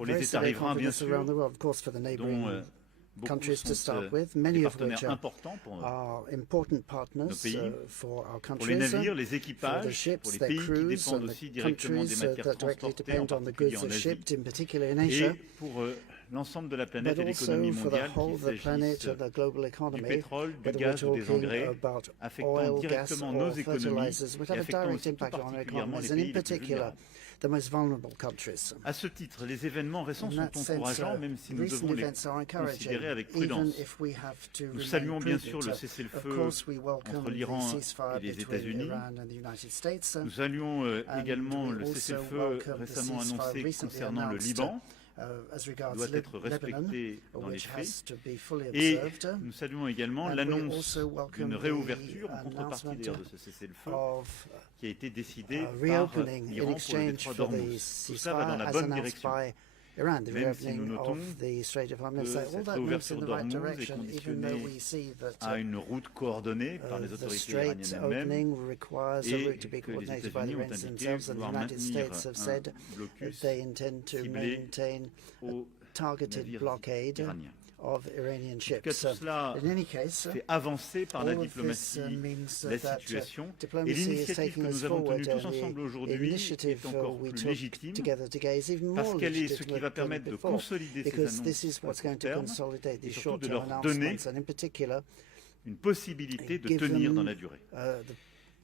pour les États riverains, bien sûr, dont beaucoup sont des partenaires importants pour nos pays, pour les navires, les équipages, pour les pays qui dépendent aussi directement des matières transportées, en particulier en Asie, et pour l'ensemble de la planète et l'économie mondiale, qu'il s'agisse du pétrole, du gaz ou des engrais, affectant directement nos économies et affectant aussi tout particulièrement les pays les plus vulnérables. À ce titre, les événements récents sont encourageants, même si nous devons les considérer avec prudence. Nous saluons bien sûr le cessez-le-feu entre l'Iran et les États-Unis. Nous saluons également le cessez-le-feu récemment annoncé concernant le Liban, doit être respecté dans les faits. Et nous saluons également l'annonce d'une réouverture, en contrepartie d'ailleurs de ce cessez-le-feu, qui a été décidé par l'Iran pour le détroit d'Hormuz. Tout cela va dans la bonne direction. Même si nous notons que cette réouverture d'Hormuz est conditionnée à une route coordonnée par les autorités iraniennes elles-mêmes et que les États-Unis ont indiqué vouloir maintenir un blocus ciblé aux navires iraniens. En tout cas, tout cela fait avancer par la diplomatie la situation et l'initiative que nous avons tenue tous ensemble aujourd'hui est encore plus légitime parce qu'elle est ce qui va permettre de consolider ces annonces à court terme et surtout de leur donner une possibilité de tenir dans la durée.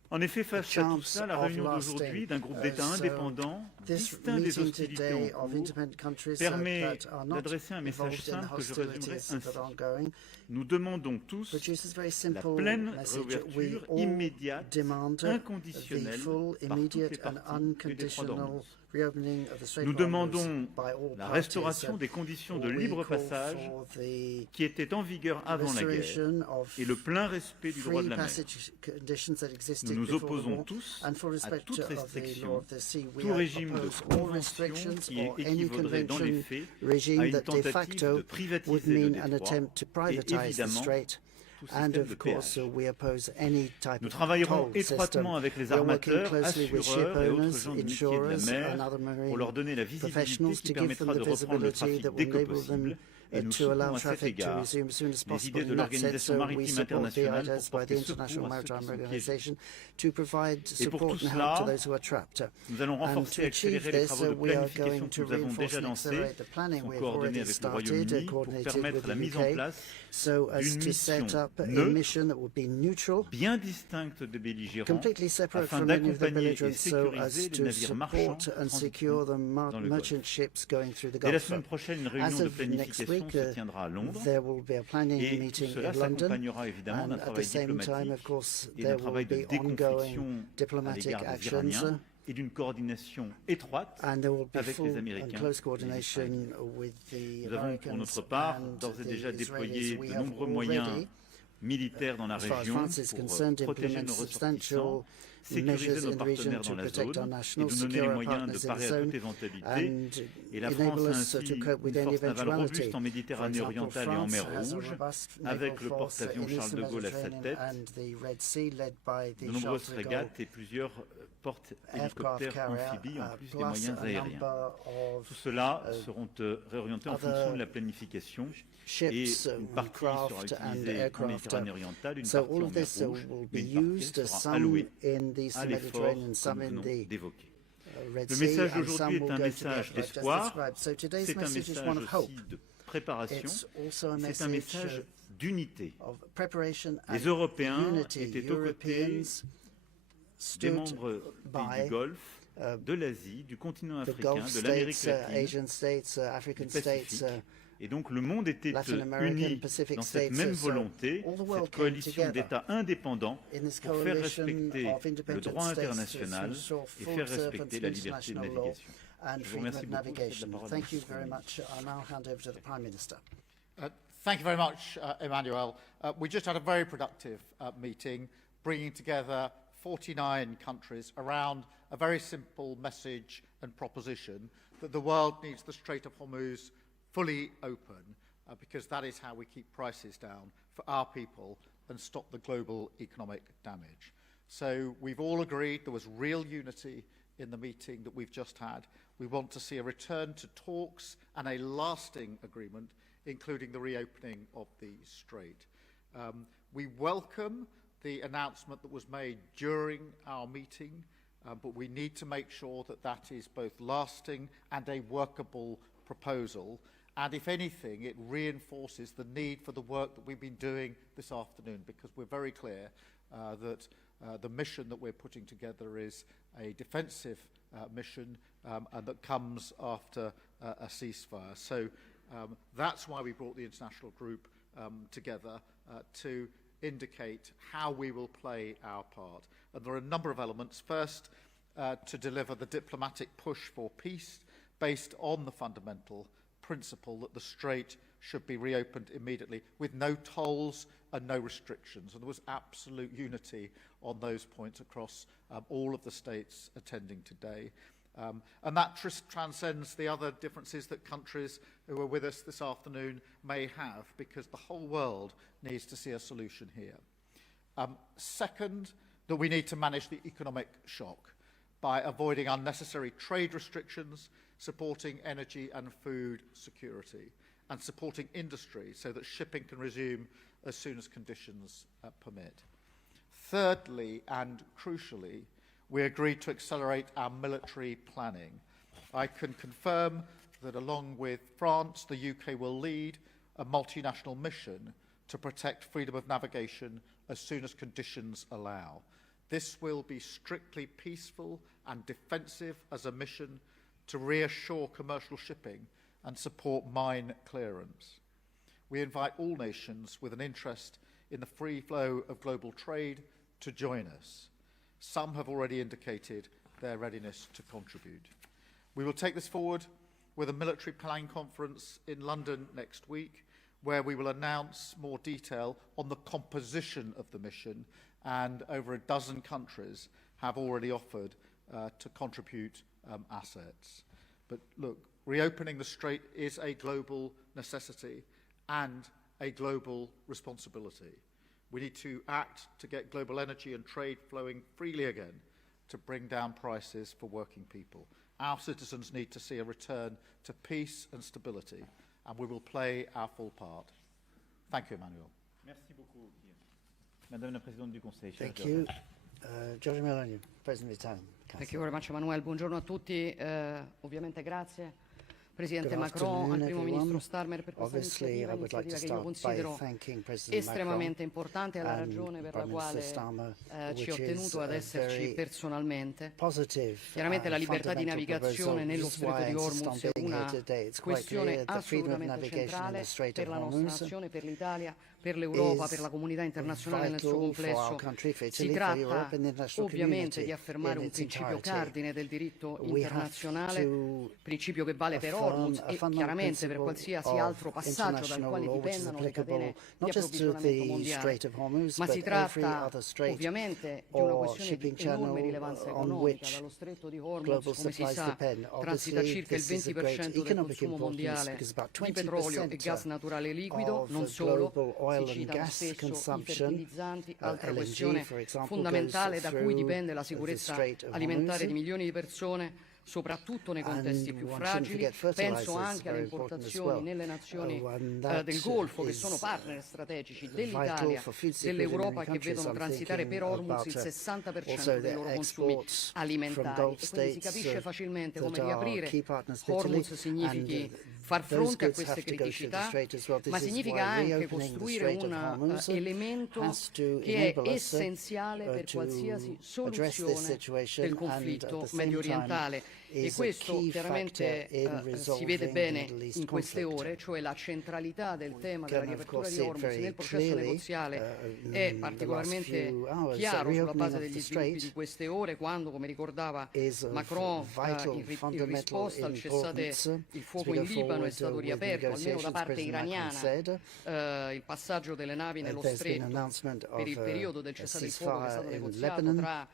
En effet, face à tout cela, la réunion d'aujourd'hui d'un groupe d'États indépendants, distinct des hostilités en cours, permet d'adresser un message simple que je résumerai ainsi. Nous demandons tous la pleine réouverture immédiate, inconditionnelle par toutes les parties du détroit d'Hormuz. Nous demandons la restauration des conditions de libre passage qui étaient en vigueur avant la guerre et le plein respect du droit de la mer. Nous nous opposons tous à toute restriction, tout régime de convention qui équivaudrait dans les faits à une tentative de privatiser le détroit et évidemment tout système de péage. Nous travaillerons étroitement avec les armateurs, assureurs et autres gens du métier de la mer pour leur donner la visibilité qui permettra de reprendre le trafic dès que possible. Et nous soutenons à cet égard les idées de l'Organisation maritime internationale pour porter secours à ceux qui sont piégés. Et pour tout cela, nous allons renforcer et accélérer les travaux de planification que nous avons déjà lancés, sont coordonnés avec le Royaume-Uni pour permettre la mise en place d'une mission neutre, bien distincte des belligérants, afin d'accompagner et sécuriser les navires marchands transitant dans le Golfe. Dès la semaine prochaine, une réunion de planification se tiendra à Londres et tout cela s'accompagnera évidemment d'un travail diplomatique et d'un travail de déconfliction à l'égard des Iraniens et d'une coordination étroite avec les Américains et les Israéliens. Nous avons pour notre part d'ores et déjà déployé de nombreux moyens militaires dans la région pour protéger nos ressortissants, sécuriser nos partenaires dans la zone et nous donner les moyens de parer à toute éventualité. Et la France a ainsi une force navale robuste en Méditerranée orientale et en mer Rouge, avec le porte-avions Charles de Gaulle à sa tête, de nombreuses frégates et plusieurs porte-hélicoptères amphibies, en plus des moyens aériens. Tout cela seront réorientés en fonction de la planification. Et une partie sera utilisée en Méditerranée orientale, une partie en mer Rouge, mais une partie sera allouée à l'effort que nous venons d'évoquer. Le message d'aujourd'hui est un message d'espoir, c'est un message aussi de préparation, c'est un message d'unité. Les Européens étaient aux côtés des membres pays du Golfe, de l'Asie, du continent africain, de l'Amérique latine, du Pacifique. Et donc le monde était uni dans cette même volonté, cette coalition d'États indépendants pour faire respecter le droit international et faire respecter la liberté de navigation. Je vous remercie beaucoup. Thank you very much. I'll now hand over to the Prime Minister. Thank you very much, Emmanuel. We just had a very productive meeting, bringing together 49 countries around a very simple message and proposition that the world needs the Strait of Hormuz fully open because that is how we keep prices down for our people and stop the global economic damage. So we've all agreed there was real unity in the meeting that we've just had. We want to see a return to talks and a lasting agreement, including the reopening of the Strait. We welcome the announcement that was made during our meeting, but we need to make sure that that is both lasting and a workable proposal. And if anything, it reinforces the need for the work that we've been doing this afternoon, because we're very clear that the mission that we're putting together is a defensive mission and that comes after a ceasefire. So that's why we brought the international group together to indicate how we will play our part. And there are a number of elements. First, to deliver the diplomatic push for peace based on the fundamental principle that the Strait should be reopened immediately with no tolls and no restrictions. And there was absolute unity on those points across all of the states attending today. And that transcends the other differences that countries who are with us this afternoon may have, because the whole world needs to see a solution here. Second, that we need to manage the economic shock by avoiding unnecessary trade restrictions, supporting energy and food security, and supporting industry so that shipping can resume as soon as conditions permit. Thirdly, and crucially, we agreed to accelerate our military planning. I can confirm that along with France, the UK will lead a multinational mission to protect freedom of navigation as soon as conditions allow. This will be strictly peaceful and defensive as a mission to reassure commercial shipping and support mine clearance. We invite all nations with an interest in the free flow of global trade to join us. Some have already indicated their readiness to contribute. We will take this forward with a military planning conference in London next week, where we will announce more detail on the composition of the mission, and over a dozen countries have already offered to contribute assets. But look, reopening the Strait is a global necessity and a global responsibility. We need to act to get global energy and trade flowing freely again to bring down prices for working people. Our citizens need to see a return to peace and stability, and we will play our full part. Thank you, Emmanuel. Merci beaucoup, Madame la Présidente du Conseil. Thank you. Giorgia Meloni, President of the Italian Council. Thank you very much, Emmanuel. Buongiorno a tutti. Ovviamente grazie. Presidente Macron, al Primo Ministro Starmer per questa iniziativa che io considero estremamente importante, è la ragione per la quale ci ho tenuto ad esserci personalmente. Chiaramente la libertà di navigazione nello Stretto di Hormuz è una questione assolutamente centrale per la nostra nazione, per l'Italia, per l'Europa, per la comunità internazionale nel suo complesso. Si tratta ovviamente di affermare un principio cardine del diritto internazionale, principio che vale per Hormuz e chiaramente per qualsiasi altro passaggio dal quale dipendano le catene di approvvigionamento mondiali. Ma si tratta ovviamente di una questione di enorme rilevanza economica. Dallo Stretto di Hormuz, come si sa, transita circa il 20% del consumo mondiale di petrolio e gas naturale liquido, non solo. Si citano spesso i fertilizzanti, altra questione fondamentale da cui dipende la sicurezza alimentare di milioni di persone, soprattutto nei contesti più fragili. Penso anche alle importazioni nelle nazioni del Golfo, che sono partner strategici dell'Italia, dell'Europa, che vedono transitare per Hormuz il 60% dei loro consumi alimentari. E quindi si capisce facilmente come riaprire Hormuz significhi far fronte a queste criticità, ma significa anche costruire un elemento che è essenziale per qualsiasi soluzione del conflitto mediorientale. E questo chiaramente si vede bene in queste ore, cioè la centralità del tema della riapertura di Hormuz nel processo negoziale è particolarmente chiaro sulla base degli sviluppi di queste ore, quando, come ricordava Macron, in risposta al cessate il fuoco in Libano è stato riaperto, almeno da parte iraniana, il passaggio delle navi nello stretto per il periodo del cessate il fuoco che è stato negoziato tra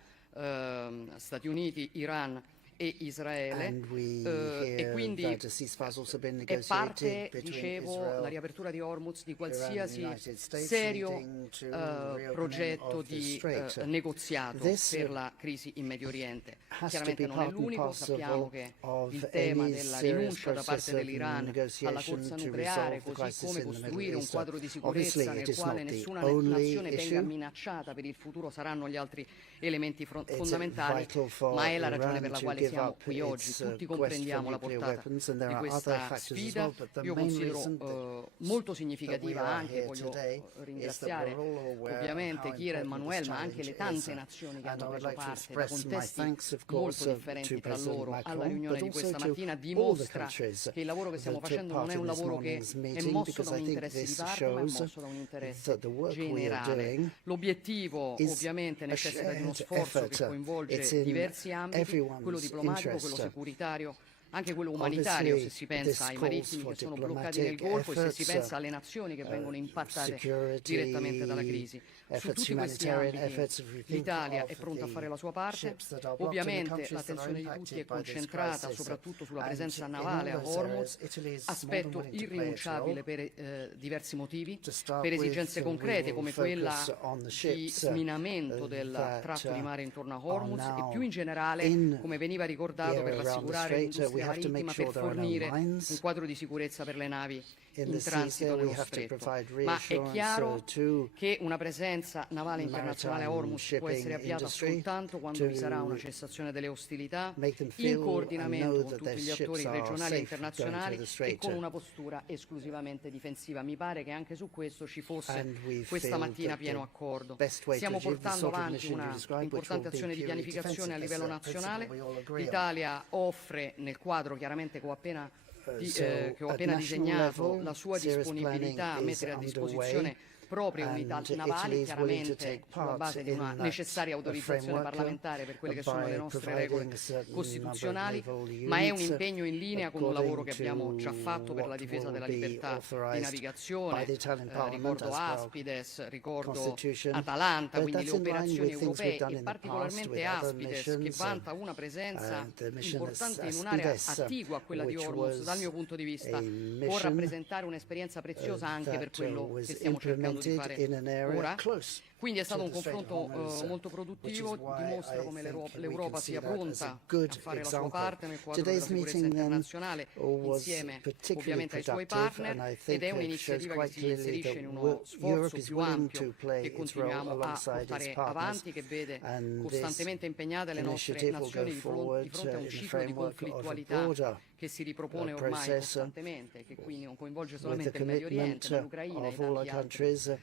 Stati Uniti, Iran e Israele, And we e hear quindi that a ceasefire has also been è parte, negotiated between dicevo, Israel, la riapertura di Hormuz di Iran and the qualsiasi United States serio leading to reopening progetto of the di Strait. negoziato This per la crisi in Medio Oriente. has to Chiaramente be non è part and l'unico, sappiamo che of il tema any della serious rinuncia da parte process of dell'Iran alla negotiation corsa to nucleare, resolve the così crisis come in the Middle costruire un East. quadro di Obviously, sicurezza it nel is quale not the nessuna only nazione venga issue. minacciata per il futuro, saranno gli altri elementi It's fondamentali, vital for ma è la ragione Iran per la to quale give siamo up qui oggi. its Tutti quest for comprendiamo la nuclear portata weapons, and there di are other questa factors as sfida. well, but the Io main considero reason molto that we significativa are anche, here voglio today is that ringraziare we're all aware ovviamente how Keir important Emmanuel, this ma anche le challenge tante is. nazioni che And hanno I would preso like to parte da express my contesti thanks, of molto course, to differenti tra President loro alla Macron, riunione but di also questa to mattina all the dimostra countries che il lavoro che stiamo that took facendo non part è un in this lavoro che morning's è meeting, mosso because da un I think interesse di this parte, ma è shows mosso da un interesse that the work we are generale. doing L'obiettivo is ovviamente a necessita di uno shared sforzo che effort. It's coinvolge in diversi ambiti, quello everyone's diplomatico, quello interest. securitario, anche quello umanitario, se si Obviously, pensa this ai calls marittimi for che sono bloccati nel diplomatic Golfo e se si efforts, pensa alle nazioni che vengono impattate security direttamente dalla crisi. Su efforts, tutti questi humanitarian ambiti efforts, if we think l'Italia of è pronta a the fare la sua parte. ships that are blocked in the Ovviamente countries that are l'attenzione di tutti impacted è by this concentrata crisis. soprattutto sulla And presenza in navale all a those Hormuz, areas, Italy is more than aspetto willing to play its irrinunciabile role. per diversi motivi, To start per with, esigenze we concrete will come quella focus on the di ships sminamento del that tratto di mare intorno a are Hormuz e now più in generale, in come veniva the ricordato, area per around the rassicurare strait. We l'industria have to make marittima, sure per there are no fornire mines un quadro di sicurezza per le navi in in the seas transito there. We nello have to stretto. provide Ma è reassurance chiaro to che una presenza navale internazionale a maritime Hormuz può essere shipping avviata industry soltanto quando vi sarà una to cessazione delle ostilità, make them in feel and coordinamento know con that tutti their gli attori ships are regionali e safe internazionali going to the e strait. con una postura esclusivamente difensiva. Mi pare che anche su questo ci fosse And we questa feel mattina that pieno the accordo. best way to Stiamo achieve the portando sort of avanti mission you una describe, which importante will be azione di purely pianificazione a defensive, livello is a principle nazionale. we all agree on. L'Italia offre nel quadro chiaramente che ho appena So che ho at appena national disegnato level, la sua serious disponibilità a planning is mettere a underway, disposizione proprie unità and navali, Italy is willing to chiaramente take sulla part base di in una that necessaria autorizzazione framework parlamentare per quelle che sono le by nostre regole providing a certain costituzionali, number of naval ma è un units impegno in linea con un lavoro che abbiamo according già fatto per la to difesa what della will be libertà di authorized navigazione, by the Italian Parliament ricordo as per our Aspides, ricordo Constitution. Atalanta, But quindi le that's in line operazioni with things we've europee done e in the past particolarmente with other Aspides, che missions, vanta una presenza the mission importante in un'area Aspides, attigua a quella di which Hormuz, was dal mio punto di vista, a può mission rappresentare un'esperienza preziosa anche per that quello was che stiamo cercando di implemented in an fare area ora. close Quindi è stato to un the Strait of confronto Hormuz, molto which produttivo, is why dimostra I come think we l'Europa can see sia that as a pronta good a fare la sua example. parte nel quadro della Today's sicurezza meeting then internazionale, was insieme particularly ovviamente ai suoi productive, and partner, I think ed è it shows un'iniziativa che quite si clearly inserisce that in uno Europe sforzo is più willing ampio to play che its role continuiamo a alongside its portare partners, avanti, che vede and costantemente impegnate le nostre initiative will go nazioni di forward fronte a un in the ciclo di framework of a conflittualità broader che si ripropone ormai process costantemente, che quindi non coinvolge with the solamente il Medio commitment Oriente, ma l'Ucraina e of all our tanti altri countries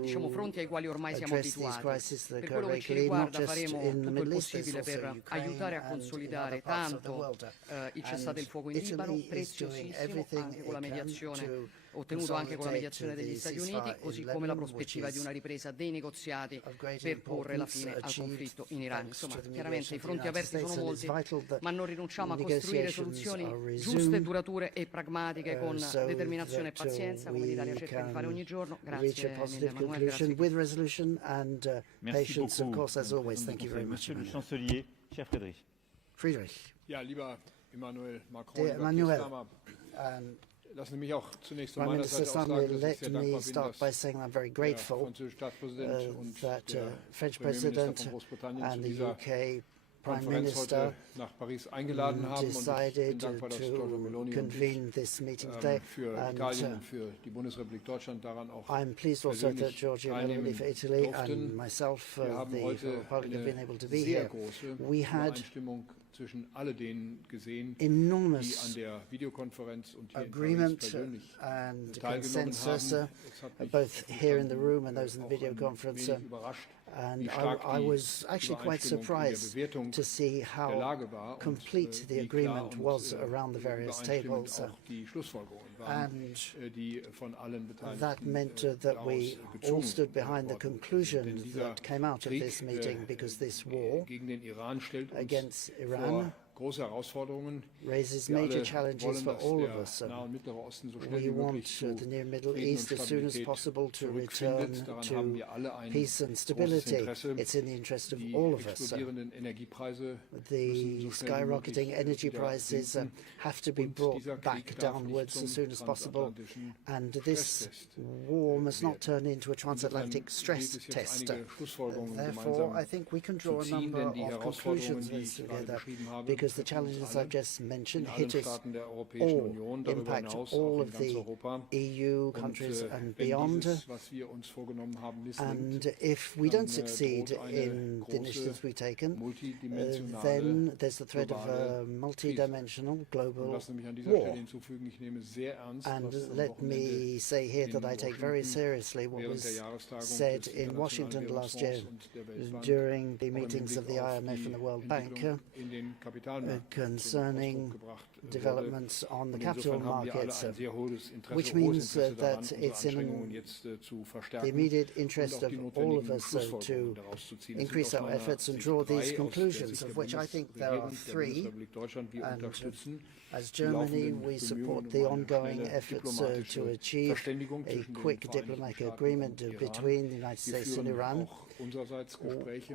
diciamo fronti ai quali ormai siamo address these abituati. crises that Per occur quello che ci regularly, not riguarda just faremo in the tutto il Middle East, there's possibile also per Ukraine aiutare a and in consolidare other parts of the tanto world. il cessate il fuoco in And Libano, Italy is doing preziosissimo everything anche con la it can mediazione to ottenuto anche con la mediazione degli consolidate Stati the Uniti, ceasefire così in come la Lebanon, prospettiva which di una ripresa dei negoziati of great per porre la importance, fine al achieved conflitto in Iran. thanks Insomma, to the chiaramente i mediation of the fronti United aperti States, sono and it's molti, vital that ma non rinunciamo a costruire negotiations soluzioni are resumed, giuste, durature e pragmatiche con so determinazione e that, pazienza, come we l'Italia cerca di fare can ogni giorno. reach a Grazie positive mille, Emanuele, conclusion grazie. with resolution and Merci patience, of beaucoup, course, as always. Président Thank du you very Conseil. much. Monsieur le Chancelier, cher Friedrich. Friedrich. Ja, lieber Emmanuel Macron, Dear lieber Emmanuel, Keir Starmer, lassen Sie mich auch zunächst von Prime meiner Minister Seite aus Starmer, sagen, dass ich let sehr me dankbar bin, start by dass saying I'm very der grateful französische Staatspräsident und that der French Premierminister President von Großbritannien and zu the dieser UK Prime Konferenz Minister heute nach Paris eingeladen haben. Und ich bin decided dankbar, dass Giorgia to Meloni und convene this meeting today. für And Italien und für die Bundesrepublik Deutschland daran auch I'm pleased also that persönlich Giorgia teilnehmen Meloni for Italy durften. and myself, Wir haben the heute Republic, have been eine able to be sehr here. große We had Übereinstimmung zwischen all denen gesehen, die enormous an der Videokonferenz und hier in Paris agreement persönlich and teilgenommen consensus, haben. Es hat mich both here in the room and those in the auch video ein conference. wenig überrascht, And wie stark I die was actually quite Übereinstimmung in der surprised Bewertung to see der how Lage war und complete the wie klar agreement und was around the various übereinstimmend tables. auch die Schlussfolgerungen waren, And die von allen that Beteiligten meant that daraus we all gezogen stood behind the worden sind. Denn conclusion dieser that came out of Krieg this meeting, because this war gegen den Iran stellt uns against vor Iran raises major challenges for all of us. We want the Near Middle East as soon as possible to return to peace and stability. It's in the interest of all of us. The skyrocketing energy prices have to be brought back downwards as soon as possible, and this war must not turn into a transatlantic stress test. Therefore, I think we can draw a number of conclusions together, because the challenges I've just mentioned hit us all, impact all of the EU countries and beyond. And if we don't succeed in the initiatives we've taken, then there's the threat of a multi-dimensional global war. And let me say here that I take very seriously what was said in Washington last year during the meetings of the IMF and the World Bank concerning developments on the capital markets, which means that it's in the immediate interest of all of us to increase our efforts and draw these conclusions, of which I think there are three. And as Germany, we support the ongoing efforts to achieve a quick diplomatic agreement between the United States and Iran.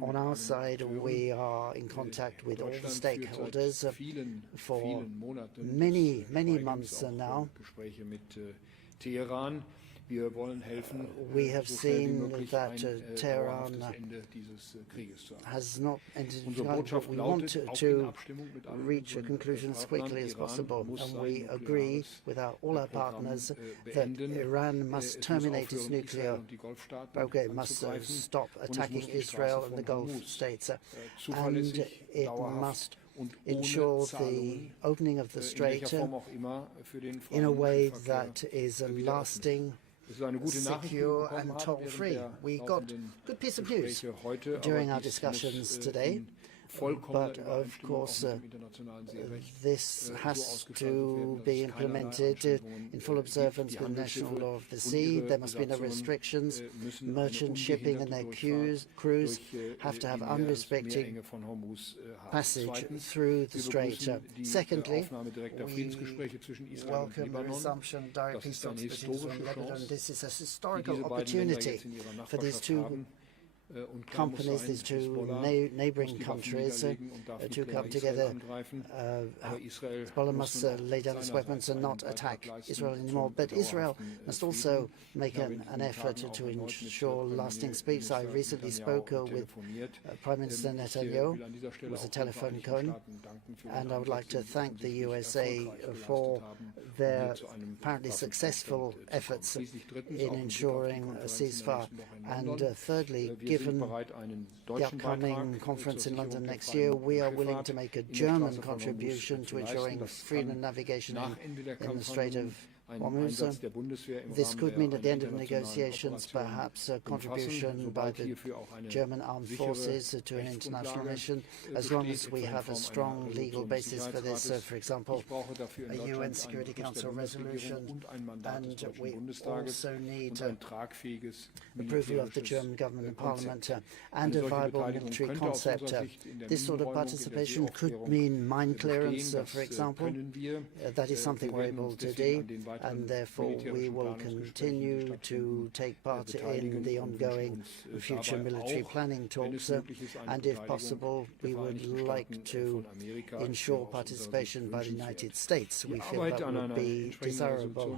On our side, we are in contact with all the stakeholders for many, many months now. We have seen that Tehran has not ended in what we want to reach a conclusion as quickly as possible, and we agree with all our partners that Iran must terminate its nuclear program, must stop attacking Israel and the Gulf states, and it must ensure the opening of the strait in a way that is lasting, secure and toll-free. We got a good piece of news during our discussions today, but of course this has to be implemented in full observance with national law of the sea. There must be no restrictions. Merchant shipping and their crews have to have unrestricted passage through the strait. Secondly, we welcome the resumption of direct peace talks between Israel and Lebanon. This is a historical opportunity for these two companies, these two neighboring countries, to come together. Hezbollah must lay down its weapons and not attack Israel anymore. But Israel must also make an effort to ensure lasting peace. I recently spoke with Prime Minister Netanyahu. It was a telephone call, and I would like to thank the USA for their apparently successful efforts in ensuring a ceasefire. And thirdly, given the upcoming conference in London next year, we are willing to make a German contribution to ensuring freedom of navigation in the Strait of Hormuz. This could mean at the end of negotiations perhaps a contribution by the German armed forces to an international mission, as long as we have a strong legal basis for this, for example, a UN Security Council resolution, and we also need approval of the German government and parliament and a viable military concept. This sort of participation could mean mine clearance, for example. That is something we're able to do, and therefore we will continue to take part in the ongoing future military planning talks, and if possible we would like to ensure participation by the United States. We feel that would be desirable.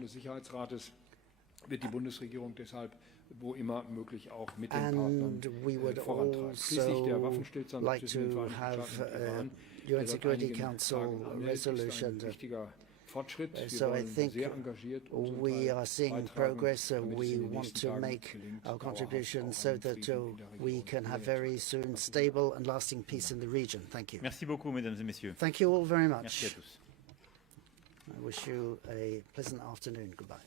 And we would also like to have a UN Security Council resolution. So I think we are seeing progress. We want to make our contribution so that we can have very soon stable and lasting peace in the region. Thank you. Merci beaucoup, mesdames et messieurs. Thank you all very much. Merci à tous. I wish you a pleasant afternoon. Goodbye.